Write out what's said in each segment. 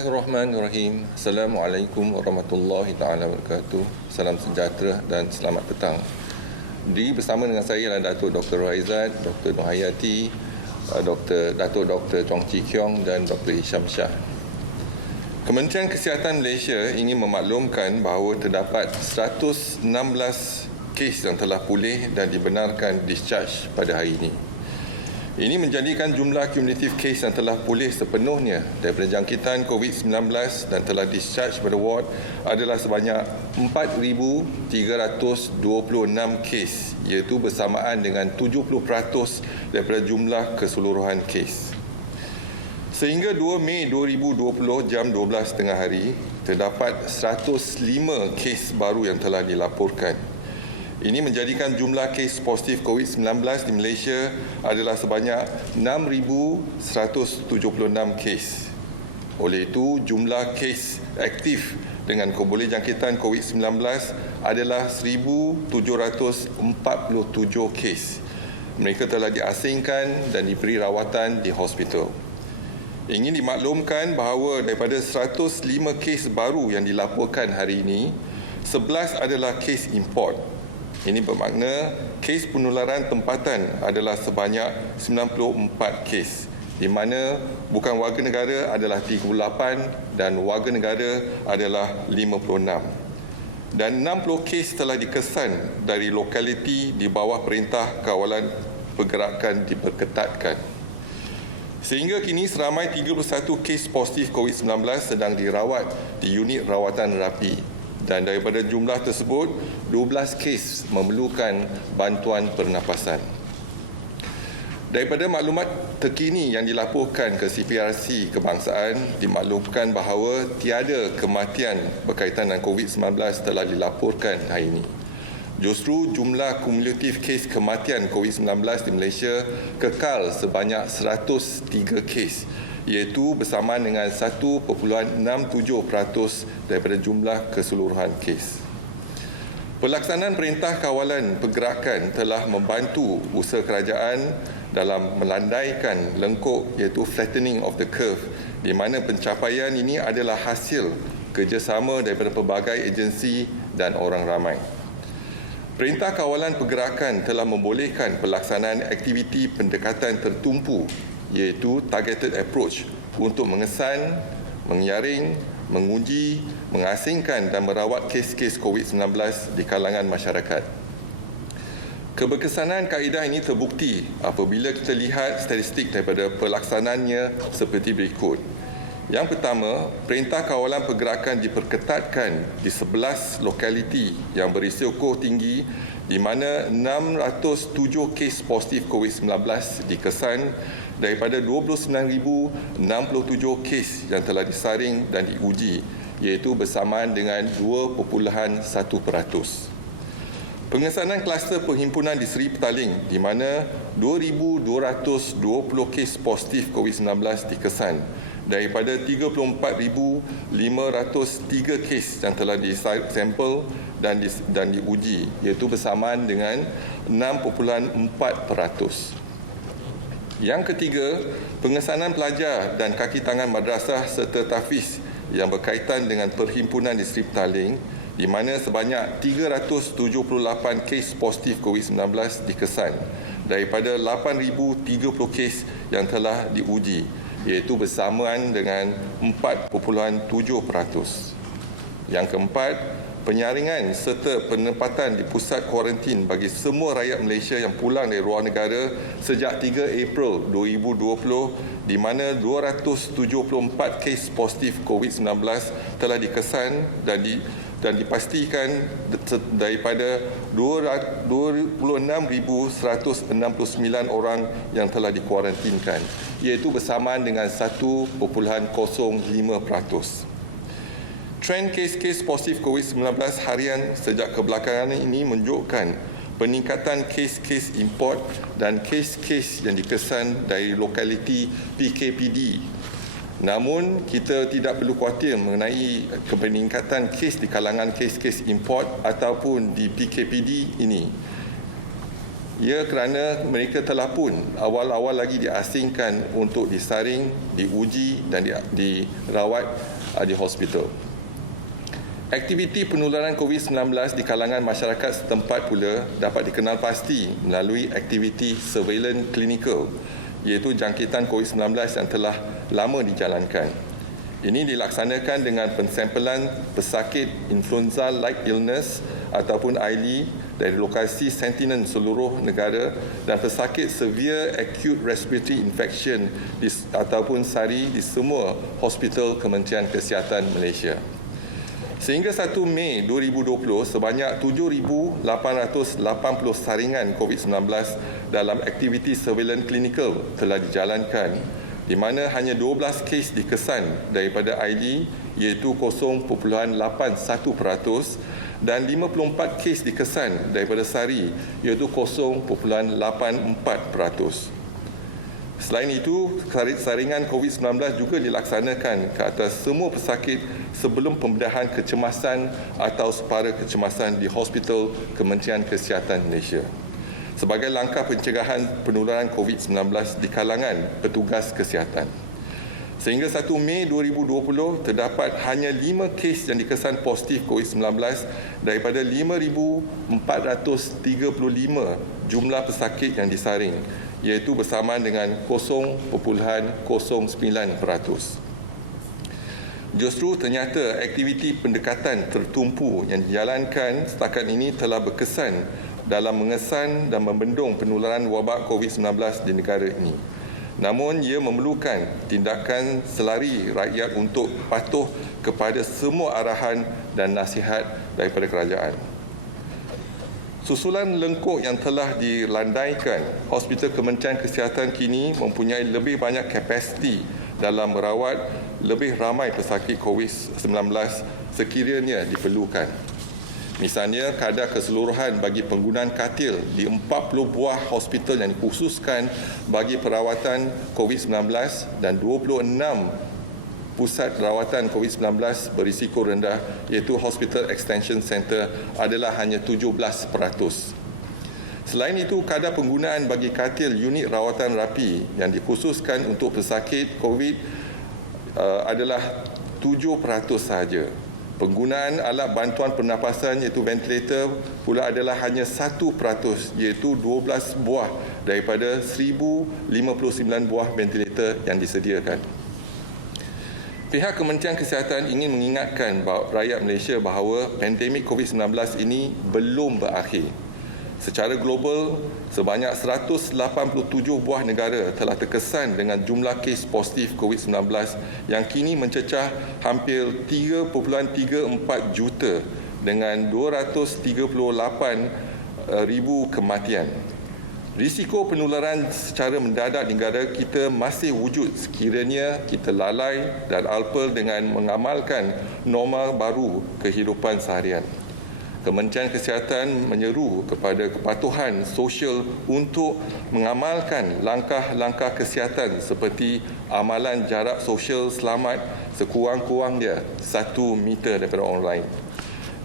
Bismillahirrahmanirrahim. Assalamualaikum warahmatullahi taala wabarakatuh. Salam sejahtera dan selamat petang. Bersama dengan saya adalah Datuk Dr. Raizat, Dr. Nur Hayati, Datuk Dr. Chong Chi Kiong dan Dr. Hisham Shah. Kementerian Kesihatan Malaysia ingin memaklumkan bahawa terdapat 116 kes yang telah pulih dan dibenarkan discharge pada hari ini. Ini menjadikan jumlah kumulatif kes yang telah pulih sepenuhnya daripada jangkitan COVID-19 dan telah discharge pada ward adalah sebanyak 4,326 kes, iaitu bersamaan dengan 70% daripada jumlah keseluruhan kes. Sehingga 2 Mei 2020 jam 12 tengah hari, terdapat 105 kes baru yang telah dilaporkan. Ini menjadikan jumlah kes positif COVID-19 di Malaysia adalah sebanyak 6,176 kes. Oleh itu, jumlah kes aktif dengan keboleh jangkitan COVID-19 adalah 1,747 kes. Mereka telah diasingkan dan diberi rawatan di hospital. Ingin dimaklumkan bahawa daripada 105 kes baru yang dilaporkan hari ini, 11 adalah kes import. Ini bermakna kes penularan tempatan adalah sebanyak 94 kes, di mana bukan warga negara adalah 38 dan warga negara adalah 56. Dan 60 kes telah dikesan dari lokaliti di bawah Perintah Kawalan Pergerakan diperketatkan. Sehingga kini seramai 31 kes positif COVID-19 sedang dirawat di unit rawatan rapi. Dan daripada jumlah tersebut, 12 kes memerlukan bantuan pernafasan. Daripada maklumat terkini yang dilaporkan ke CPRC Kebangsaan, dimaklumkan bahawa tiada kematian berkaitan dengan COVID-19 telah dilaporkan hari ini. Justru jumlah kumulatif kes kematian COVID-19 di Malaysia kekal sebanyak 103 kes, iaitu bersamaan dengan 1.67% daripada jumlah keseluruhan kes. Pelaksanaan Perintah Kawalan Pergerakan telah membantu usaha kerajaan dalam melandaikan lengkuk, iaitu flattening of the curve, di mana pencapaian ini adalah hasil kerjasama daripada pelbagai agensi dan orang ramai. Perintah Kawalan Pergerakan telah membolehkan pelaksanaan aktiviti pendekatan tertumpu, iaitu targeted approach, untuk mengesan, menyaring, menguji, mengasingkan dan merawat kes-kes COVID-19 di kalangan masyarakat. Keberkesanan kaedah ini terbukti apabila kita lihat statistik daripada pelaksanaannya seperti berikut. Yang pertama, Perintah Kawalan Pergerakan diperketatkan di 11 lokaliti yang berisiko tinggi, di mana 607 kes positif COVID-19 dikesan daripada 29,067 kes yang telah disaring dan diuji, iaitu bersamaan dengan 2.1%. Pengesanan kluster perhimpunan di Seri Petaling, di mana 2,220 kes positif COVID-19 dikesan daripada 34,503 kes yang telah disampel dan diuji, iaitu bersamaan dengan 6.4%. Yang ketiga, pengesanan pelajar dan kaki tangan madrasah serta tahfiz yang berkaitan dengan perhimpunan di Seri Petaling, di mana sebanyak 378 kes positif COVID-19 dikesan daripada 8,030 kes yang telah diuji, iaitu bersamaan dengan 4.7%. Yang keempat, penyaringan serta penempatan di pusat kuarantin bagi semua rakyat Malaysia yang pulang dari luar negara sejak 3 April 2020, di mana 274 kes positif COVID-19 telah dikesan dan dipastikan daripada 26,169 orang yang telah dikuarantinkan, iaitu bersamaan dengan 1.05%. Trend kes-kes positif COVID-19 harian sejak kebelakangan ini menunjukkan peningkatan kes-kes import dan kes-kes yang dikesan dari lokaliti PKPD. Namun, kita tidak perlu khawatir mengenai peningkatan kes di kalangan kes-kes import ataupun di PKPD ini. ia kerana mereka telah pun awal-awal lagi diasingkan untuk disaring, diuji dan dirawat di hospital. Aktiviti penularan COVID-19 di kalangan masyarakat setempat pula dapat dikenal pasti melalui aktiviti surveillance klinikal, iaitu jangkitan COVID-19 yang telah lama dijalankan. Ini dilaksanakan dengan pensampelan pesakit influenza-like illness ataupun ILI dari lokasi Sentinel seluruh negara dan pesakit severe acute respiratory infection ataupun SARI di semua hospital Kementerian Kesihatan Malaysia. Sehingga 1 Mei 2020, sebanyak 7,880 saringan COVID-19 dalam aktiviti surveillance klinikal telah dijalankan, di mana hanya 12 kes dikesan daripada ID, iaitu 0.81%, dan 54 kes dikesan daripada SARI, iaitu 0.84%. Selain itu, saringan COVID-19 juga dilaksanakan ke atas semua pesakit sebelum pembedahan kecemasan atau separa kecemasan di Hospital Kementerian Kesihatan Malaysia sebagai langkah pencegahan penularan COVID-19 di kalangan petugas kesihatan. Sehingga 1 Mei 2020, terdapat hanya 5 kes yang dikesan positif COVID-19 daripada 5,435 jumlah pesakit yang disaring, iaitu bersamaan dengan 0.09%. Justru ternyata aktiviti pendekatan tertumpu yang dijalankan setakat ini telah berkesan dalam mengesan dan membendung penularan wabak COVID-19 di negara ini. Namun, ia memerlukan tindakan selari rakyat untuk patuh kepada semua arahan dan nasihat daripada kerajaan. Susulan lengkuk yang telah dilandaikan, Hospital Kementerian Kesihatan kini mempunyai lebih banyak kapasiti dalam merawat lebih ramai pesakit COVID-19 sekiranya diperlukan. Misalnya, kadar keseluruhan bagi penggunaan katil di 40 buah hospital yang dikhususkan bagi perawatan COVID-19 dan 26 pusat rawatan COVID-19 berisiko rendah, iaitu Hospital Extension Center, adalah hanya 17%. Selain itu, kadar penggunaan bagi katil unit rawatan rapi yang dikhususkan untuk pesakit COVID adalah 7% sahaja. Penggunaan alat bantuan pernafasan iaitu ventilator pula adalah hanya 1%, iaitu 12 buah daripada 1,059 buah ventilator yang disediakan. Pihak Kementerian Kesihatan ingin mengingatkan rakyat Malaysia bahawa pandemik COVID-19 ini belum berakhir. Secara global, sebanyak 187 buah negara telah terkesan dengan jumlah kes positif COVID-19 yang kini mencecah hampir 3.34 juta dengan 238,000 kematian. Risiko penularan secara mendadak di negara kita masih wujud sekiranya kita lalai dan alpa dengan mengamalkan norma baru kehidupan seharian. Kementerian Kesihatan menyeru kepada kepatuhan sosial untuk mengamalkan langkah-langkah kesihatan seperti amalan jarak sosial selamat sekurang-kurangnya 1 meter daripada orang lain,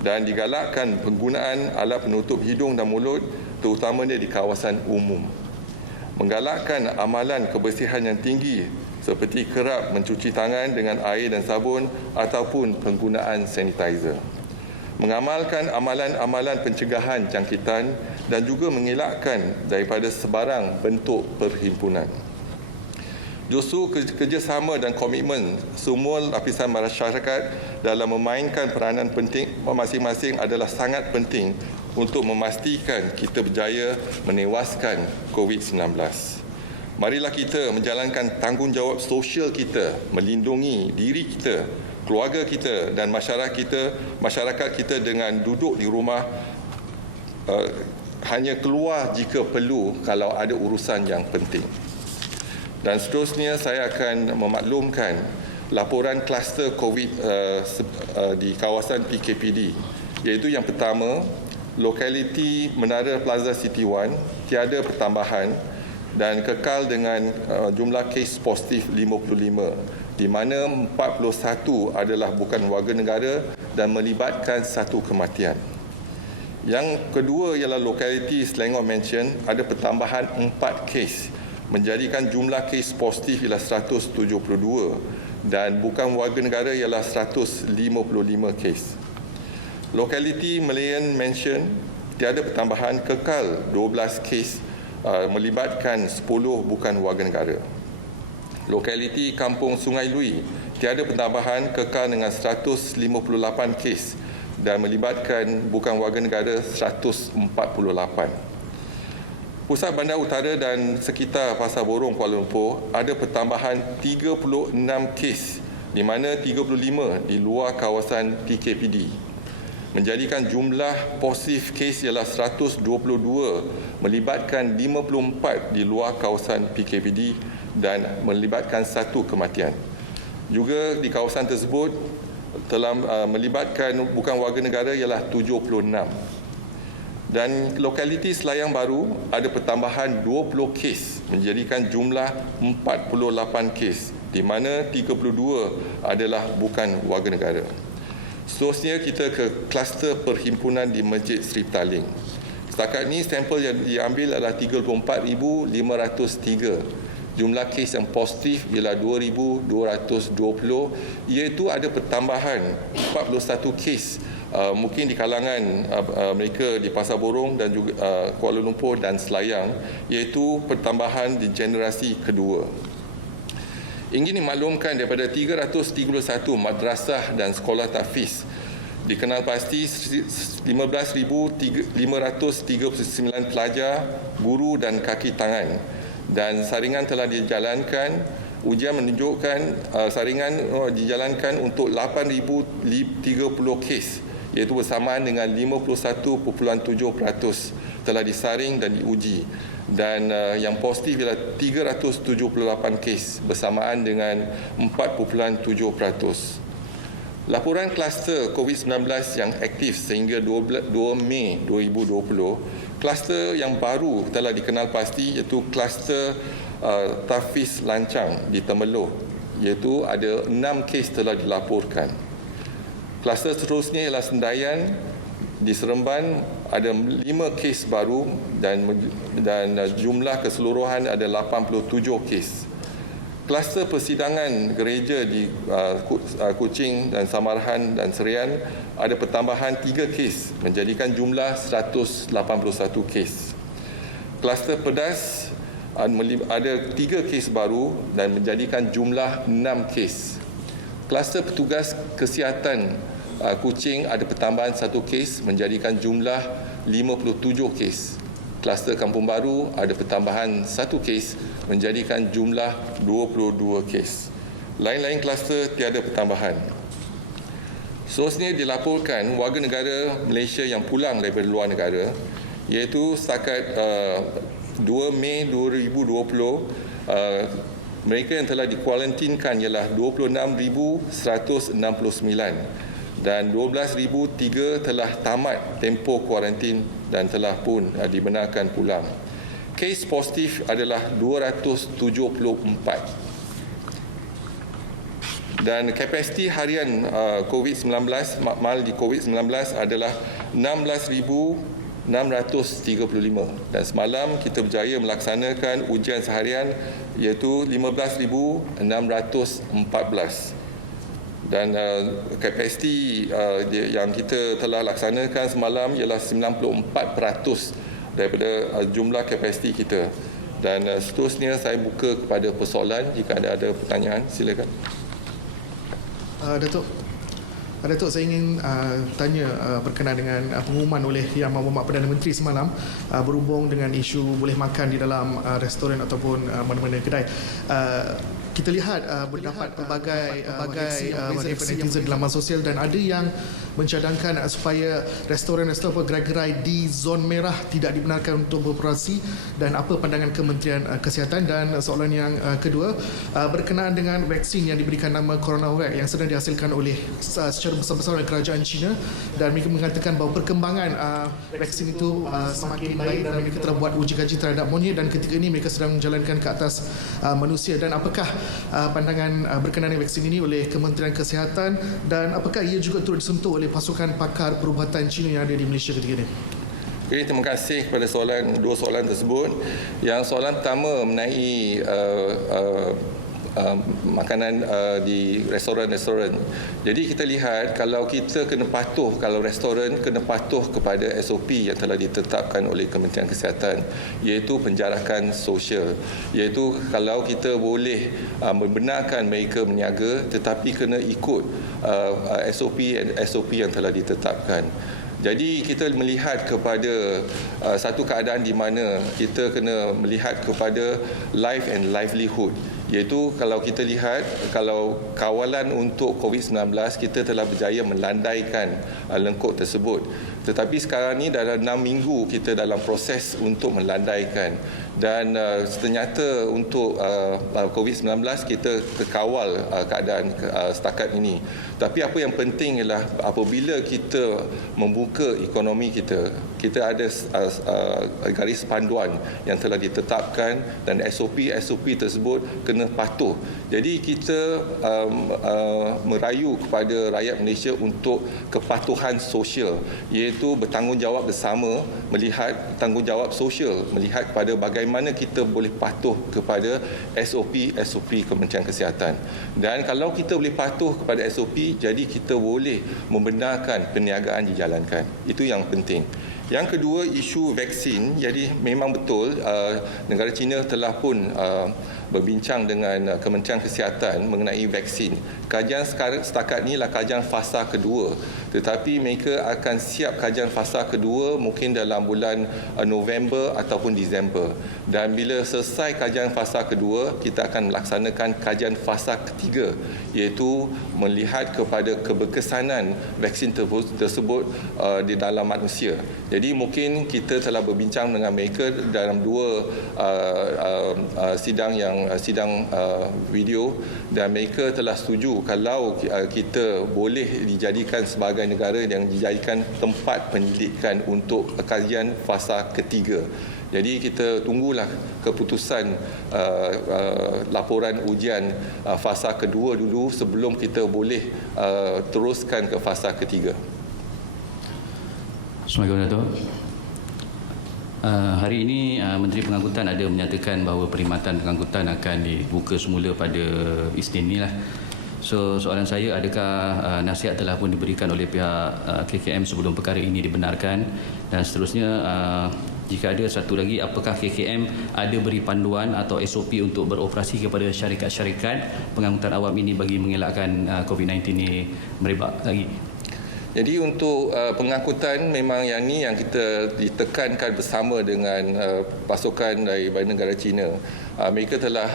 dan digalakkan penggunaan alat penutup hidung dan mulut terutamanya di kawasan umum. Menggalakkan amalan kebersihan yang tinggi seperti kerap mencuci tangan dengan air dan sabun ataupun penggunaan sanitizer. Mengamalkan amalan-amalan pencegahan jangkitan dan juga mengelakkan daripada sebarang bentuk perhimpunan. Justru kerjasama dan komitmen semua lapisan masyarakat dalam memainkan peranan penting masing-masing adalah sangat penting untuk memastikan kita berjaya menewaskan COVID-19. Marilah kita menjalankan tanggungjawab sosial kita, melindungi diri kita, keluarga kita dan masyarakat kita dengan duduk di rumah, hanya keluar jika perlu kalau ada urusan yang penting. Dan seterusnya saya akan memaklumkan laporan kluster COVID di kawasan PKPD, iaitu yang pertama, lokaliti Menara Plaza City 1 tiada pertambahan dan kekal dengan jumlah kes positif 55, di mana 41 adalah bukan warga negara dan melibatkan 1 kematian. Yang kedua ialah lokaliti Selangor Mansion ada pertambahan 4 kes menjadikan jumlah kes positif ialah 172 dan bukan warga negara ialah 155 kes. Lokaliti Malayan Mansion tiada pertambahan, kekal 12 kes melibatkan 10 bukan warga negara. Lokaliti Kampung Sungai Lui tiada pertambahan, kekal dengan 158 kes dan melibatkan bukan warga negara 148. Pusat Bandar Utara dan sekitar Pasar Borong Kuala Lumpur ada pertambahan 36 kes di mana 35 di luar kawasan PKPD. Menjadikan jumlah positif kes ialah 122 melibatkan 54 di luar kawasan PKPD dan melibatkan 1 kematian. Juga di kawasan tersebut telah melibatkan bukan warga negara ialah 76. Dan lokaliti Selayang Baru ada pertambahan 20 kes menjadikan jumlah 48 kes di mana 32 adalah bukan warga negara. Seterusnya kita ke kluster perhimpunan di Masjid Sri Petaling. Setakat ini sampel yang diambil adalah 34,503. Jumlah kes yang positif ialah 2,220 iaitu ada pertambahan 41 kes mungkin di kalangan mereka di Pasar Borong dan juga Kuala Lumpur dan Selayang iaitu pertambahan di generasi kedua. Ingin dimaklumkan daripada 331 madrasah dan sekolah tahfiz dikenal pasti 15,539 pelajar, guru dan kaki tangan dan saringan telah dijalankan. Ujian menunjukkan saringan dijalankan untuk 8,030 kes iaitu bersamaan dengan 51.7% telah disaring dan diuji dan yang positif ialah 378 kes bersamaan dengan 4.7%. Laporan kluster COVID-19 yang aktif sehingga 2 Mei 2020, kluster yang baru telah dikenal pasti iaitu kluster tahfiz lancang di Temerloh iaitu ada 6 kes telah dilaporkan. Kluster seterusnya ialah Sendayan di Seremban ada 5 kes baru dan jumlah keseluruhan ada 87 kes. Kluster persidangan gereja di Kuching dan Samarahan dan Serian ada pertambahan 3 kes menjadikan jumlah 181 kes. Kluster pedas ada 3 kes baru dan menjadikan jumlah 6 kes. Kluster petugas kesihatan Kuching ada pertambahan 1 kes menjadikan jumlah 57 kes. Kluster Kampung Baru ada pertambahan 1 kes menjadikan jumlah 22 kes. Lain-lain kluster tiada pertambahan. Seterusnya dilaporkan warga negara Malaysia yang pulang daripada luar negara iaitu setakat 2 Mei 2020 mereka yang telah dikuarantinkan ialah 26,169 dan 12,003 telah tamat tempoh kuarantin dan telah pun dibenarkan pulang. Kes positif adalah 274. Dan kapasiti harian COVID-19, makmal di COVID-19 adalah 16,635 dan semalam kita berjaya melaksanakan ujian seharian iaitu 15,614. Dan kapasiti yang kita telah laksanakan semalam ialah 94% daripada jumlah kapasiti kita. Dan seterusnya saya buka kepada persoalan jika ada pertanyaan, silakan. Datuk, saya ingin tanya berkenaan dengan pengumuman oleh Yang Berhormat Perdana Menteri semalam berhubung dengan isu boleh makan di dalam restoran ataupun mana-mana kedai. Kita lihat berdapat pelbagai reaksi netizen di laman sosial dan ada yang mencadangkan supaya restoran-restoran gerai-gerai di zon merah tidak dibenarkan untuk beroperasi dan apa pandangan Kementerian Kesihatan. Dan soalan yang kedua berkenaan dengan vaksin yang diberikan nama CoronaVac yang sedang dihasilkan oleh secara besar-besaran oleh kerajaan China dan mereka mengatakan bahawa perkembangan vaksin itu semakin baik dan mereka telah buat uji kaji terhadap monyet dan ketika ini mereka sedang menjalankan ke atas manusia. Dan apakah pandangan berkenaan dengan vaksin ini oleh Kementerian Kesihatan dan apakah ia juga turut disentuh oleh pasukan pakar perubatan Cina yang ada di Malaysia ketika ini? Okay, terima kasih kepada dua soalan tersebut. Yang soalan pertama mengenai makanan di restoran-restoran. Jadi kita lihat kalau kita kena patuh, kalau restoran kena patuh kepada SOP yang telah ditetapkan oleh Kementerian Kesihatan, iaitu penjarakan sosial. Iaitu kalau kita boleh membenarkan mereka berniaga tetapi kena ikut SOP yang telah ditetapkan. Jadi kita melihat kepada satu keadaan di mana kita kena melihat kepada life and livelihood, iaitu kalau kita lihat kalau kawalan untuk COVID-19 kita telah berjaya melandaikan lengkuk tersebut. Tetapi sekarang ni dalam 6 minggu kita dalam proses untuk melandaikan dan ternyata untuk COVID-19 kita terkawal keadaan setakat ini. Tapi apa yang penting ialah apabila kita membuka ekonomi kita, kita ada garis panduan yang telah ditetapkan dan SOP tersebut kena patuh. Jadi kita merayu kepada rakyat Malaysia untuk kepatuhan sosial, iaitu bertanggungjawab bersama, melihat tanggungjawab sosial, melihat kepada bagaimana kita boleh patuh kepada SOP Kementerian Kesihatan. Dan kalau kita boleh patuh kepada SOP, jadi kita boleh membenarkan perniagaan dijalankan. Itu yang penting. Yang kedua, isu vaksin. Jadi memang betul negara China telah pun berbincang dengan Kementerian Kesihatan mengenai vaksin. Kajian setakat ini adalah kajian fasa kedua. Tetapi mereka akan siap kajian fasa kedua mungkin dalam bulan November ataupun Disember. Dan bila selesai kajian fasa kedua, kita akan melaksanakan kajian fasa ketiga, iaitu melihat kepada keberkesanan vaksin tersebut di dalam manusia. Jadi mungkin kita telah berbincang dengan mereka dalam dua sidang video dan mereka telah setuju kalau kita boleh dijadikan sebagai negara yang dijadikan tempat penyelidikan untuk kajian fasa ketiga. Jadi kita tunggulah keputusan laporan ujian fasa kedua dulu sebelum kita boleh teruskan ke fasa ketiga. Assalamualaikum Dato'. Hari ini Menteri Pengangkutan ada menyatakan bahawa perkhidmatan pengangkutan akan dibuka semula pada Isnin ini lah. So soalan saya, adakah nasihat telah pun diberikan oleh pihak KKM sebelum perkara ini dibenarkan? Dan seterusnya, jika ada satu lagi, apakah KKM ada beri panduan atau SOP untuk beroperasi kepada syarikat-syarikat pengangkutan awam ini bagi mengelakkan COVID-19 ini merebak lagi? Jadi untuk pengangkutan memang yang ni yang kita ditekankan bersama dengan pasukan daripada negara China. Mereka telah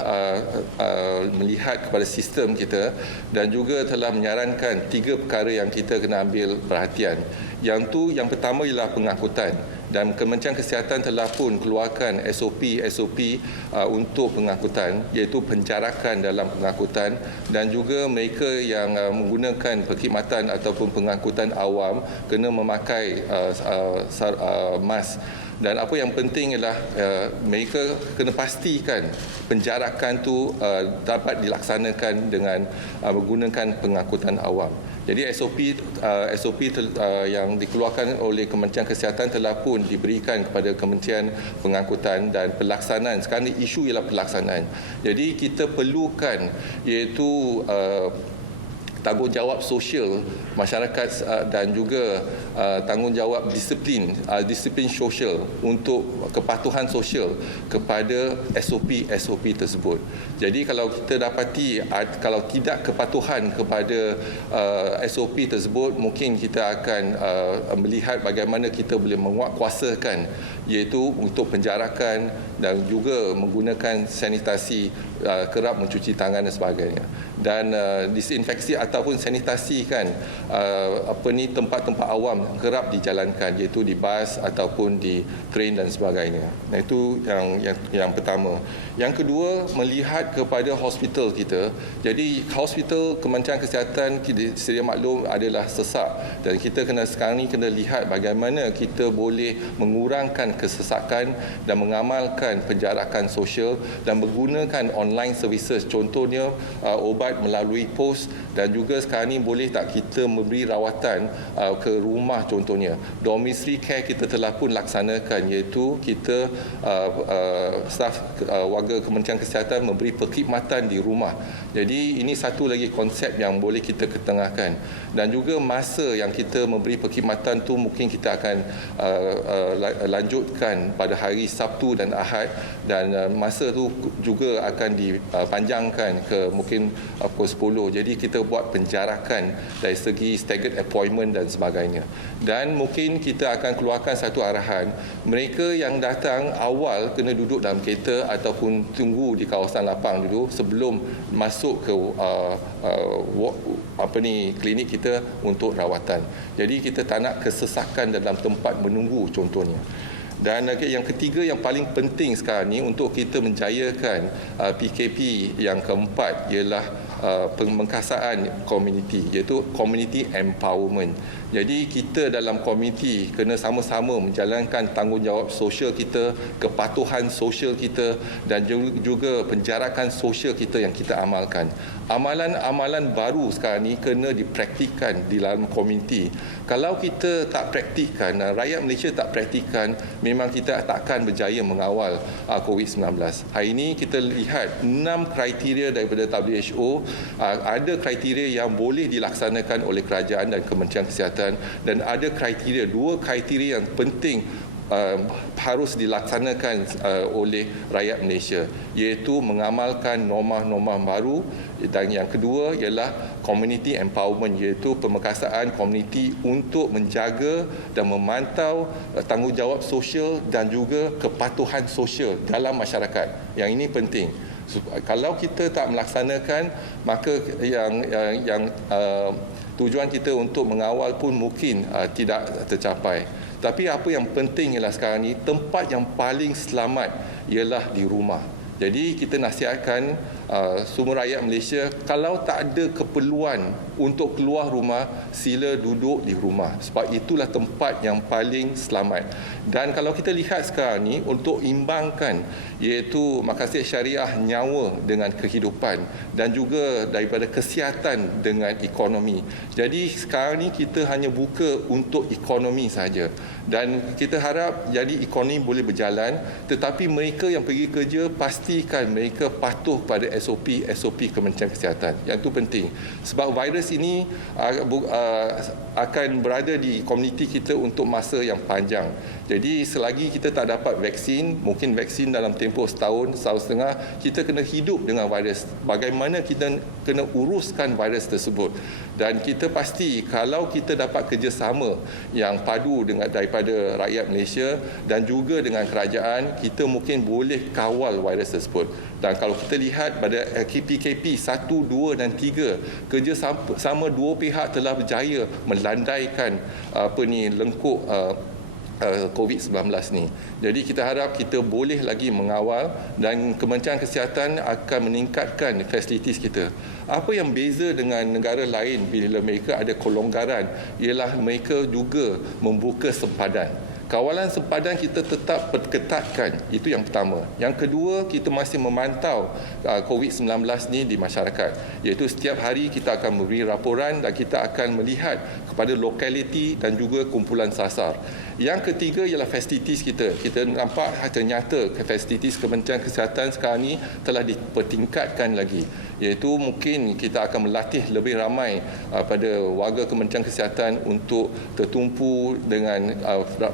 melihat kepada sistem kita dan juga telah menyarankan 3 perkara yang kita kena ambil perhatian. Yang pertama ialah pengangkutan. Dan Kementerian Kesihatan telah pun keluarkan SOP untuk pengangkutan, iaitu penjarakan dalam pengangkutan dan juga mereka yang menggunakan perkhidmatan ataupun pengangkutan awam kena memakai mask. Dan apa yang penting ialah mereka kena pastikan penjarakan tu dapat dilaksanakan dengan menggunakan pengangkutan awam. Jadi SOP yang dikeluarkan oleh Kementerian Kesihatan telah pun diberikan kepada Kementerian Pengangkutan dan pelaksanaan. Sekarang isu ialah pelaksanaan. Jadi kita perlukan iaitu tanggungjawab sosial masyarakat dan juga tanggungjawab disiplin sosial untuk kepatuhan sosial kepada SOP tersebut. Jadi kalau kita dapati kalau tidak kepatuhan kepada SOP tersebut, mungkin kita akan melihat bagaimana kita boleh menguatkuasakan, iaitu untuk penjarakan dan juga menggunakan sanitasi, kerap mencuci tangan dan sebagainya. Dan disinfeksi ataupun sanitasikan tempat-tempat awam kerap dijalankan, iaitu di bas ataupun di train dan sebagainya. Nah, itu yang pertama. Yang kedua, melihat kepada hospital kita. Jadi hospital Kementerian Kesihatan sedia maklum adalah sesak, dan kita sekarang ni kena lihat bagaimana kita boleh mengurangkan kesesakan dan mengamalkan penjarakan sosial dan menggunakan online services, contohnya ubat melalui pos, dan juga sekarang ni boleh tak kita memberi rawatan ke rumah, contohnya domiciliary care kita telah pun laksanakan, iaitu kita staf warga Kementerian Kesihatan memberi perkhidmatan di rumah. Jadi ini satu lagi konsep yang boleh kita ketengahkan, dan juga masa yang kita memberi perkhidmatan tu mungkin kita akan lanjutkan pada hari Sabtu dan Ahad, dan masa tu juga akan dipanjangkan ke mungkin pukul 10. Jadi kita buat penjarakan dari segi staggered appointment dan sebagainya. Dan mungkin kita akan keluarkan satu arahan, mereka yang datang awal kena duduk dalam kereta ataupun tunggu di kawasan lapang dulu sebelum masuk ke klinik kita untuk rawatan. Jadi kita tak nak kesesakan dalam tempat menunggu, contohnya. Dan yang ketiga yang paling penting sekarang ni untuk kita menjayakan PKP yang keempat ialah pemengkasaan komuniti, iaitu community empowerment. Jadi kita dalam komuniti kena sama-sama menjalankan tanggungjawab sosial kita, kepatuhan sosial kita, dan juga penjarakan sosial kita yang kita amalkan. Amalan-amalan baru sekarang ni kena dipraktikkan di dalam komuniti. Kalau kita tak praktikkan, rakyat Malaysia tak praktikkan, memang kita takkan berjaya mengawal COVID-19. Hari ini kita lihat 6 kriteria daripada WHO, ada kriteria yang boleh dilaksanakan oleh kerajaan dan Kementerian Kesihatan, dan ada kriteria, 2 kriteria yang penting harus dilaksanakan oleh rakyat Malaysia, iaitu mengamalkan norma-norma baru, dan yang kedua ialah community empowerment, iaitu pemekasaan komuniti untuk menjaga dan memantau tanggungjawab sosial dan juga kepatuhan sosial dalam masyarakat. Yang ini penting. Kalau kita tak melaksanakan, maka yang tujuan kita untuk mengawal pun mungkin tidak tercapai. Tapi apa yang penting ialah sekarang ni tempat yang paling selamat ialah di rumah. Jadi kita nasihatkan semua rakyat Malaysia, kalau tak ada keperluan untuk keluar rumah, sila duduk di rumah, sebab itulah tempat yang paling selamat. Dan kalau kita lihat sekarang ni, untuk imbangkan iaitu makasih syariah nyawa dengan kehidupan, dan juga daripada kesihatan dengan ekonomi. Jadi sekarang ni kita hanya buka untuk ekonomi saja, dan kita harap jadi ekonomi boleh berjalan, tetapi mereka yang pergi kerja pastikan mereka patuh pada SOP Kementerian Kesihatan. Yang itu penting. Sebab virus ini akan berada di komuniti kita untuk masa yang panjang. Jadi selagi kita tak dapat vaksin, mungkin vaksin dalam tempoh setahun setengah, kita kena hidup dengan virus. Bagaimana kita kena uruskan virus tersebut. Dan kita pasti kalau kita dapat kerjasama yang padu daripada rakyat Malaysia dan juga dengan kerajaan, kita mungkin boleh kawal virus tersebut. Dan kalau kita lihat pada PKP 1, 2 dan 3, kerjasama dua pihak telah berjaya melandaikan lengkuk COVID-19 ni. Jadi kita harap kita boleh lagi mengawal, dan Kementerian Kesihatan akan meningkatkan fasilitis kita. Apa yang beza dengan negara lain bila mereka ada kelonggaran ialah mereka juga membuka sempadan. Kawalan sempadan kita tetap perketatkan, itu yang pertama. Yang kedua, kita masih memantau COVID-19 ni di masyarakat, iaitu setiap hari kita akan memberi laporan dan kita akan melihat kepada lokaliti dan juga kumpulan sasar. Yang ketiga ialah fasilitis kita. Kita nampak ternyata fasilitis Kementerian Kesihatan sekarang ni telah dipertingkatkan lagi, iaitu mungkin kita akan melatih lebih ramai pada warga Kementerian Kesihatan untuk tertumpu dengan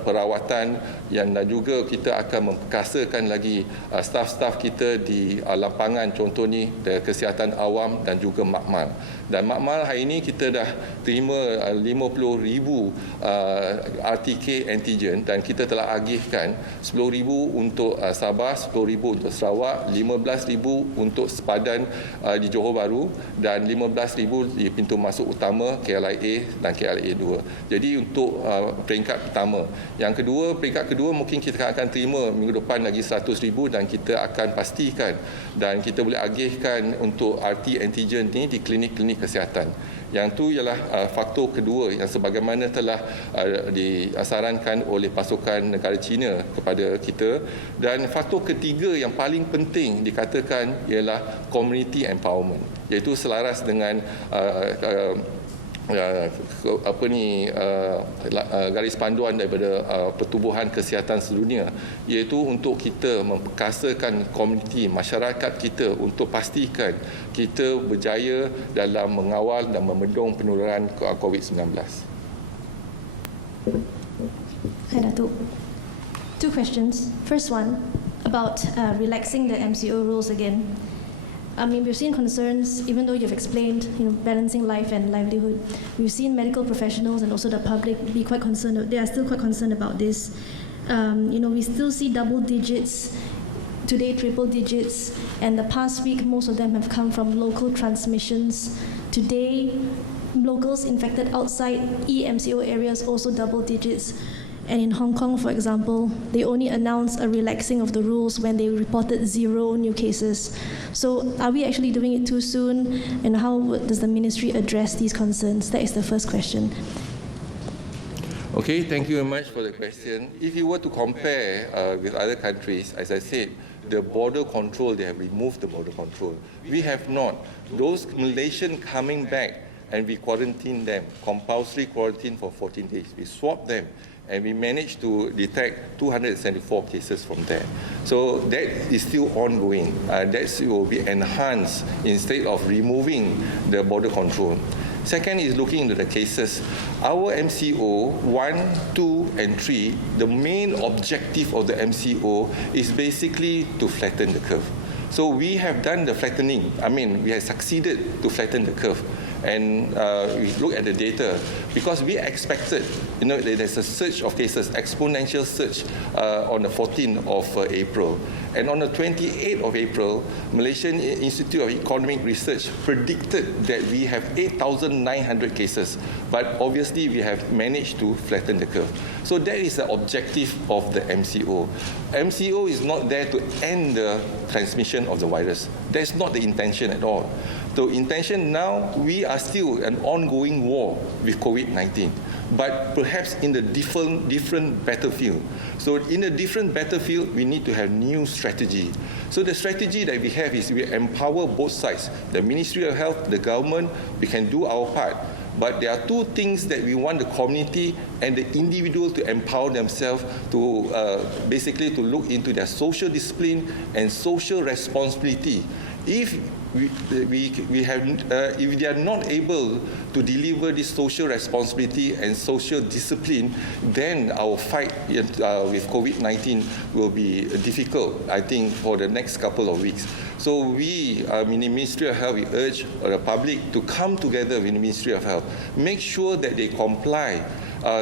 perawat perawatan dan juga kita akan memperkasakan lagi staf-staf kita di lapangan, contoh ni kesihatan awam dan juga makmal. Dan makmal hari ini kita dah terima 50,000 RTK antigen dan kita telah agihkan 10,000 untuk Sabah, 10,000 untuk Sarawak, 15,000 untuk sepadan di Johor Bahru dan 15,000 di pintu masuk utama KLIA dan KLIA 2. Jadi untuk peringkat pertama. Yang kedua, peringkat kedua mungkin kita akan terima minggu depan lagi 100,000 dan kita akan pastikan dan kita boleh agihkan untuk RT antigen ni di klinik-klinik kesihatan. Yang tu ialah faktor kedua yang sebagaimana telah disarankan oleh pasukan negara China kepada kita. Dan faktor ketiga yang paling penting dikatakan ialah community empowerment, iaitu selaras dengan garis panduan daripada Pertubuhan Kesihatan Sedunia, iaitu untuk kita memperkasakan komuniti masyarakat kita untuk pastikan kita berjaya dalam mengawal dan membendung penularan COVID-19. Hi, Datuk. 2 questions. First one, about relaxing the MCO rules again. I mean, we've seen concerns, even though you've explained, balancing life and livelihood. We've seen medical professionals and also the public be quite concerned. They are still quite concerned about this. We still see double digits, today triple digits, and the past week, most of them have come from local transmissions. Today, locals infected outside EMCO areas also double digits. And in Hong Kong, for example, they only announced a relaxing of the rules when they reported 0 new cases. So are we actually doing it too soon? And how does the ministry address these concerns? That is the first question. Okay, thank you very much for the question. If you were to compare with other countries, as I said, the border control, they have removed the border control. We have not. Those Malaysians coming back and we quarantine them, compulsory quarantine for 14 days. We swab them. And we managed to detect 274 cases from there. So that is still ongoing. That will be enhanced instead of removing the border control. Second is looking into the cases. Our MCO 1, 2, and 3, the main objective of the MCO is basically to flatten the curve. So we have done the flattening. I mean, we have succeeded to flatten the curve. And we look at the data because we expected, there's a surge of cases, exponential surge on the 14th of April. And on the 28th of April, Malaysian Institute of Economic Research predicted that we have 8,900 cases. But obviously, we have managed to flatten the curve. So that is the objective of the MCO. MCO is not there to end the transmission of the virus. That's not the intention at all. The intention now, we are still an ongoing war with COVID-19, but perhaps in the different battlefield. So in a different battlefield, we need to have new strategy. So the strategy that we have is we empower both sides. The Ministry of Health, the government, we can do our part. But there are 2 things that we want the community and the individual to empower themselves to basically to look into their social discipline and social responsibility. If if they are not able to deliver this social responsibility and social discipline, then our fight with COVID-19 will be difficult, I think, for the next couple of weeks. So we, in the Ministry of Health, we urge the public to come together with the Ministry of Health, make sure that they comply.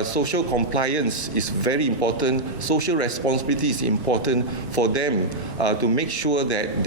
Social compliance is very important. Social responsibility is important for them to make sure that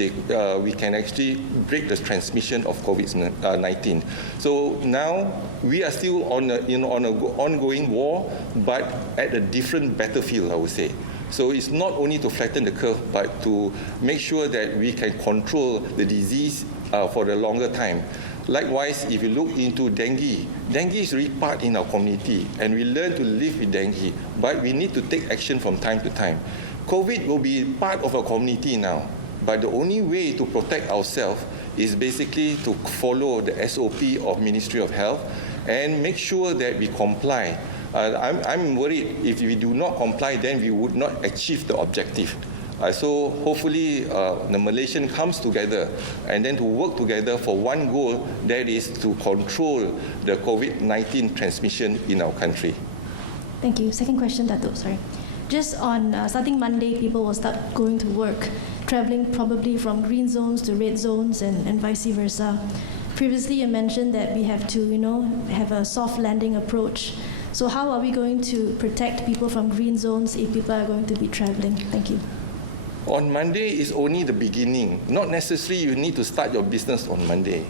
we can actually break the transmission of COVID-19. So now we are still on an ongoing war, but at a different battlefield, I would say. So it's not only to flatten the curve, but to make sure that we can control the disease for the longer time. Likewise, if you look into dengue is really part in our community, and we learn to live with dengue, but we need to take action from time to time. COVID will be part of our community now, but the only way to protect ourselves is basically to follow the SOP of Ministry of Health and make sure that we comply. I'm worried if we do not comply, then we would not achieve the objective. So hopefully the Malaysian comes together and then to work together for one goal, that is to control the COVID-19 transmission in our country. Thank you. Second question, Datuk, sorry. just on starting Monday, people will start going to work, traveling probably from green zones to red zones and vice versa. Previously, you mentioned that we have to, have a soft landing approach. So how are we going to protect people from green zones if people are going to be traveling? Thank you. On Monday is only the beginning. Not necessarily you need to start your business on Monday.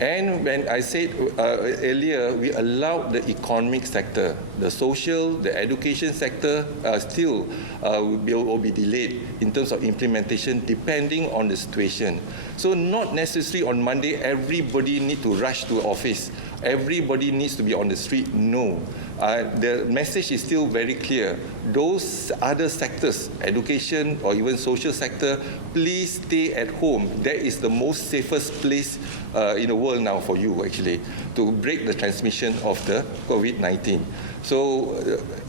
And when I said earlier, we allowed the economic sector, the social, the education sector still will be delayed in terms of implementation depending on the situation. So not necessarily on Monday everybody need to rush to office. Everybody needs to be on the street. No. The message is still very clear. Those other sectors, education or even social sector, please stay at home. That is the most safest place in the world now for you actually to break the transmission of the COVID-19. So,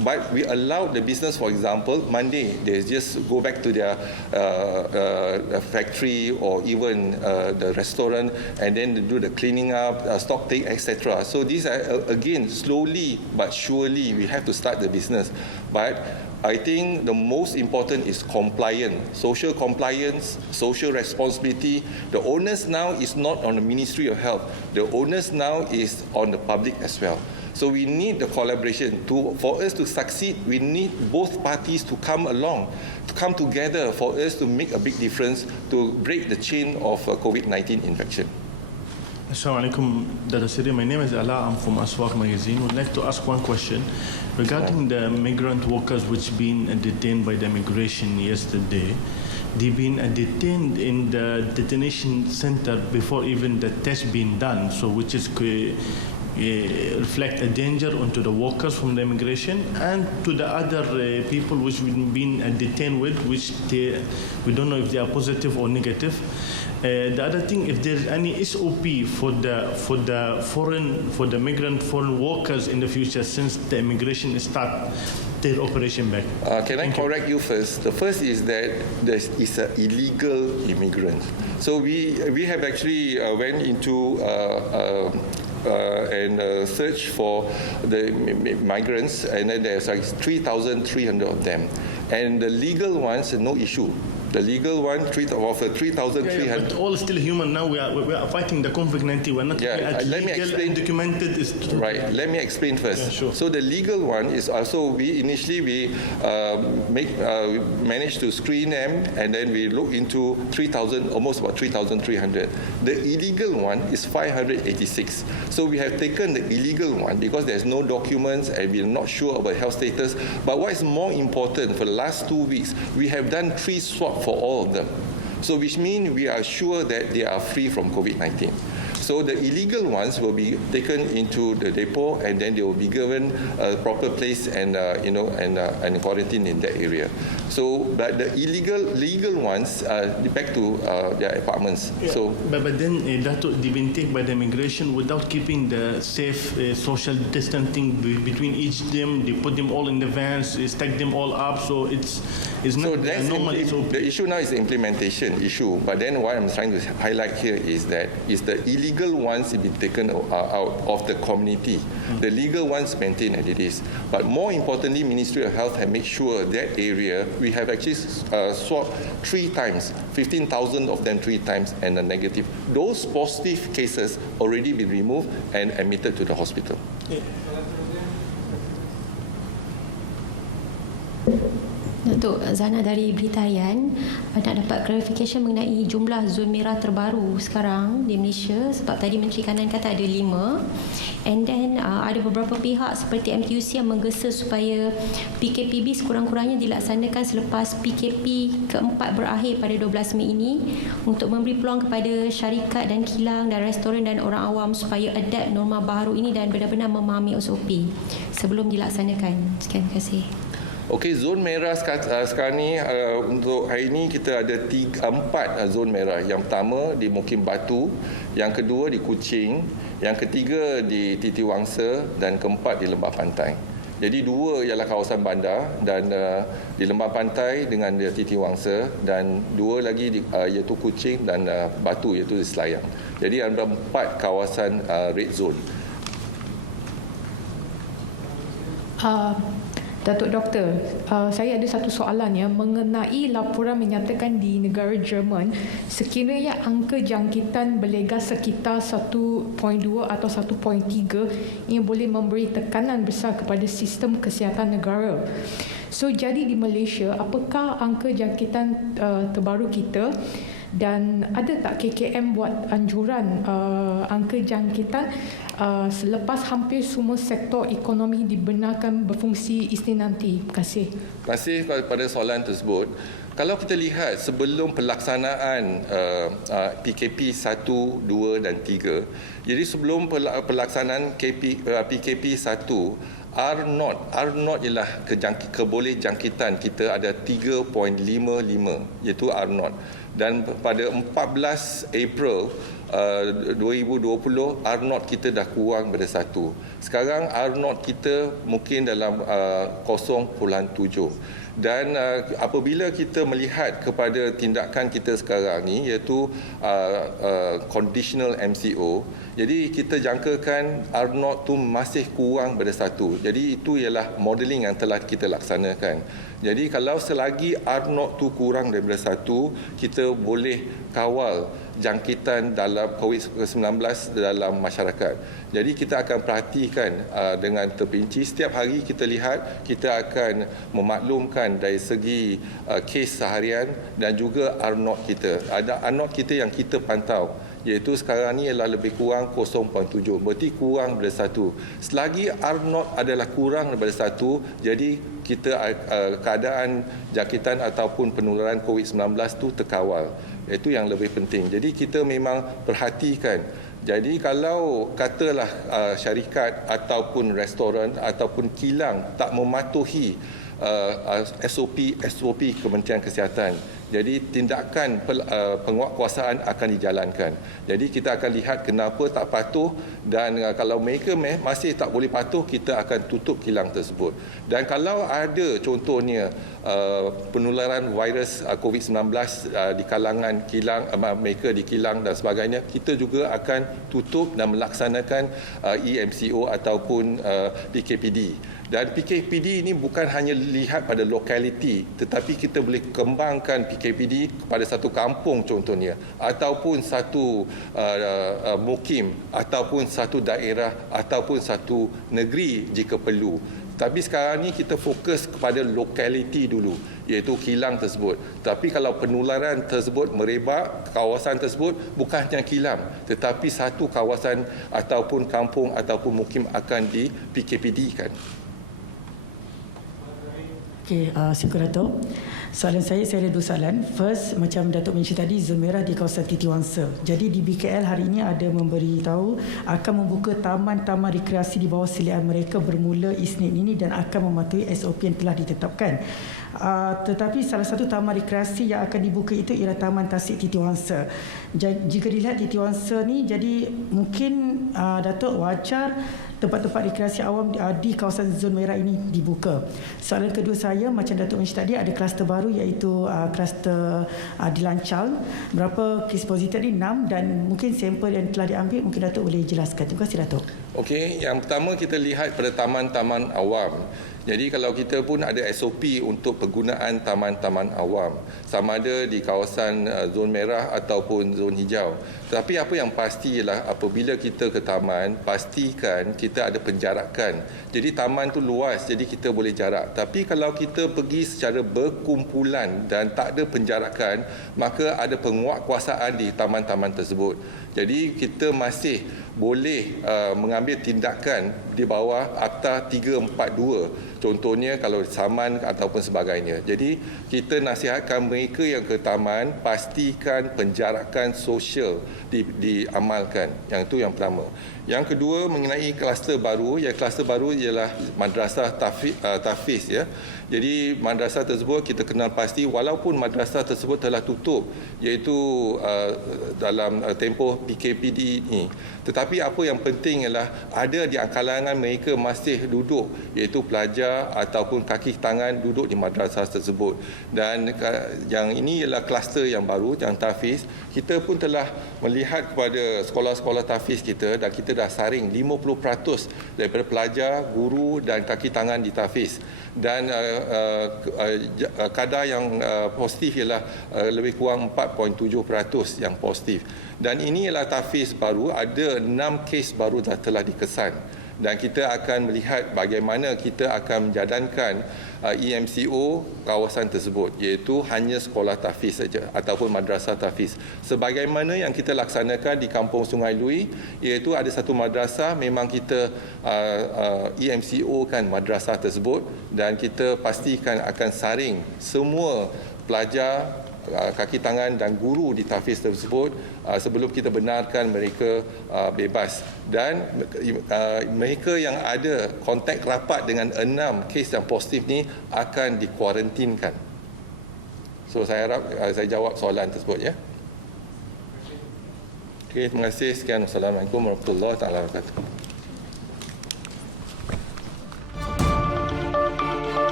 but we allowed the business, for example, Monday, they just go back to their factory or even the restaurant and then do the cleaning up, stock take, etc. So these are, again, slowly but surely we have to start the business. But I think the most important is compliance, social compliance, social responsibility. The onus now is not on the Ministry of Health. The onus now is on the public as well. So we need the collaboration. For us to succeed, we need both parties to come along, to come together for us to make a big difference to break the chain of COVID-19 infection. Assalamualaikum, Dr. Siri. My name is Ala. I'm from Aswaq Magazine. Would like to ask one question regarding the migrant workers which been detained by the immigration yesterday. They've been detained in the detention center before even the test being done, so which is reflect a danger onto the workers from the immigration and to the other people which we've been detained with, which we don't know if they are positive or negative. The other thing, if there's any SOP for the migrant foreign workers in the future since the immigration start their operation back. Can I correct you first? The first is that there is an illegal immigrant. So we have actually went into and search for the migrants, and then there's like 3,300 of them. And the legal ones, no issue. The legal one, of 3,300. But all still human now. We are fighting the COVID-19. We're not legal and documented. Right. Let me explain first. Yeah, sure. So the legal one is also we managed to screen them, and then we look into 3,000, almost about 3,300. The illegal one is 586. So we have taken the illegal one because there's no documents and we're not sure about health status. But what is more important, for the last 2 weeks, we have done 3 swabs for all of them. So which means we are sure that they are free from COVID-19. So the illegal ones will be taken into the depot, and then they will be given a proper place and and quarantine in that area. So, but the legal ones back to their apartments. Yeah. So, but then that they've been taken by the immigration without keeping the safe social distancing between each of them. They put them all in the vans, stack them all up. So it's not normal. The issue now is the implementation issue. But then what I'm trying to highlight here is that the illegal ones to be taken out of the community. The legal ones maintain as it is. But more importantly, Ministry of Health have made sure that area we have actually swabbed 3 times, 15,000 of them 3 times, and a negative. Those positive cases already been removed and admitted to the hospital. Yeah. Untuk Zana dari Berita Harian, nak dapat clarification mengenai jumlah zon merah terbaru sekarang di Malaysia, sebab tadi Menteri Kanan kata ada 5, and then ada beberapa pihak seperti MTUC yang menggesa supaya PKPB sekurang-kurangnya dilaksanakan selepas PKP keempat berakhir pada 12 Mei ini untuk memberi peluang kepada syarikat dan kilang dan restoran dan orang awam supaya adapt norma baru ini dan benar-benar memahami SOP sebelum dilaksanakan. Sekian, terima kasih. Okey, zon merah sekarang ni untuk hari ini kita ada 4 zon merah. Yang pertama di Mukim Batu, yang kedua di Kuching, yang ketiga di Titiwangsa dan keempat di Lembah Pantai. Jadi 2 ialah kawasan bandar dan di Lembah Pantai dengan Titiwangsa, dan 2 lagi iaitu Kuching dan Batu iaitu di Selayang. Jadi ada 4 kawasan red zone. Datuk Doktor, saya ada satu soalan ya mengenai laporan menyatakan di negara Jerman sekiranya angka jangkitan berlega sekitar 1.2 atau 1.3 yang boleh memberi tekanan besar kepada sistem kesihatan negara. So jadi di Malaysia, apakah angka jangkitan terbaru kita dan ada tak KKM buat anjuran angka jangkitan selepas hampir semua sektor ekonomi dibenarkan berfungsi Isnin nanti? Terima kasih. Terima kasih kepada soalan tersebut. Kalau kita lihat sebelum pelaksanaan PKP 1, 2 dan 3, jadi sebelum pelaksanaan PKP 1, R0 ialah keboleh jangkitan kita ada 3.55 iaitu R0, dan pada 14 April 2020 R0 kita dah kurang pada 1. Sekarang R0 kita mungkin dalam 0.7. Dan apabila kita melihat kepada tindakan kita sekarang ni iaitu conditional MCO, jadi kita jangkakan R0 tu masih kurang pada 1. Jadi itu ialah modelling yang telah kita laksanakan. Jadi kalau selagi R0 tu kurang daripada 1, kita boleh kawal jangkitan dalam COVID-19 dalam masyarakat. Jadi kita akan perhatikan dengan terperinci. Setiap hari kita lihat, kita akan memaklumkan dari segi kes seharian dan juga R0 kita. Ada R0 kita yang kita pantau, iaitu sekarang ni ialah lebih kurang 0.7, berarti kurang daripada 1. Selagi R0 adalah kurang daripada 1, jadi kita keadaan jangkitan ataupun penularan COVID-19 tu terkawal. Itu yang lebih penting. Jadi kita memang perhatikan. Jadi kalau katalah syarikat ataupun restoran ataupun kilang tak mematuhi SOP Kementerian Kesihatan, jadi tindakan penguatkuasaan akan dijalankan. Jadi kita akan lihat kenapa tak patuh, dan kalau mereka masih tak boleh patuh, kita akan tutup kilang tersebut. Dan kalau ada contohnya penularan virus COVID-19 di kalangan kilang, mereka di kilang dan sebagainya, kita juga akan tutup dan melaksanakan EMCO ataupun PKPD. Dan PKPD ini bukan hanya lihat pada lokaliti, tetapi kita boleh kembangkan PKPD kepada satu kampung contohnya, ataupun satu mukim, ataupun satu daerah, ataupun satu negeri jika perlu. Tapi sekarang ni kita fokus kepada lokaliti dulu, iaitu kilang tersebut. Tapi kalau penularan tersebut merebak, kawasan tersebut bukan hanya kilang, tetapi satu kawasan ataupun kampung ataupun mukim akan di PKPD-kan. Okey, syukur Datuk. Soalan saya ada dua soalan. First, macam Datuk mention tadi, zon merah di kawasan Titi Wangsa. Jadi di BKL hari ini ada memberitahu akan membuka taman-taman rekreasi di bawah silian mereka bermula Isnin ini dan akan mematuhi SOP yang telah ditetapkan. Tetapi salah satu taman rekreasi yang akan dibuka itu ialah Taman Tasik Titi Wangsa. Jika dilihat Titi Wangsa ni, jadi mungkin Datuk wajar tempat-tempat rekreasi awam di kawasan zon merah ini dibuka. Soalan kedua saya, macam Datuk mention tadi, ada kluster baru iaitu kluster di Lancang. Berapa kes positif ni? 6, dan mungkin sampel yang telah diambil, mungkin Datuk boleh jelaskan. Terima kasih Datuk. Okey, yang pertama kita lihat pada taman-taman awam. Jadi kalau kita pun ada SOP untuk penggunaan taman-taman awam, sama ada di kawasan zon merah ataupun zon hijau. Tetapi apa yang pasti ialah apabila kita ke taman, pastikan kita ada penjarakan. Jadi taman tu luas, jadi kita boleh jarak. Tapi kalau kita pergi secara berkumpulan dan tak ada penjarakan, maka ada penguatkuasaan di taman-taman tersebut. Jadi kita masih boleh mengambil tindakan di bawah Akta 342. Contohnya kalau saman ataupun sebagainya. Jadi kita nasihatkan mereka yang ke taman, pastikan penjarakan sosial diamalkan. Yang itu yang pertama. Yang kedua mengenai kluster baru, kluster baru ialah madrasah tahfiz ya. Jadi madrasah tersebut kita kenal pasti walaupun madrasah tersebut telah tutup, iaitu dalam tempoh PKPD ini. Tetapi Tetapi apa yang penting ialah ada di kalangan mereka masih duduk, iaitu pelajar ataupun kaki tangan duduk di madrasah tersebut. Dan yang ini ialah kluster yang baru, yang tahfiz. Kita pun telah melihat kepada sekolah-sekolah tahfiz kita dan kita dah saring 50% daripada pelajar, guru dan kaki tangan di tahfiz. Dan kadar yang positif ialah lebih kurang 4.7% yang positif. Dan ini ialah tahfiz baru, ada 6 kes baru telah dikesan. Dan kita akan melihat bagaimana kita akan menjadankan EMCO kawasan tersebut, iaitu hanya sekolah tahfiz saja ataupun madrasah tahfiz. Sebagaimana yang kita laksanakan di Kampung Sungai Lui, iaitu ada satu madrasah memang kita EMCO kan madrasah tersebut dan kita pastikan akan saring semua pelajar, kaki tangan dan guru di tahfiz tersebut sebelum kita benarkan mereka bebas. Dan mereka yang ada kontak rapat dengan 6 kes yang positif ni akan dikuarantinkan. So saya harap saya jawab soalan tersebut ya. Okey, terima kasih. Sekian. Assalamualaikum warahmatullahi wabarakatuh.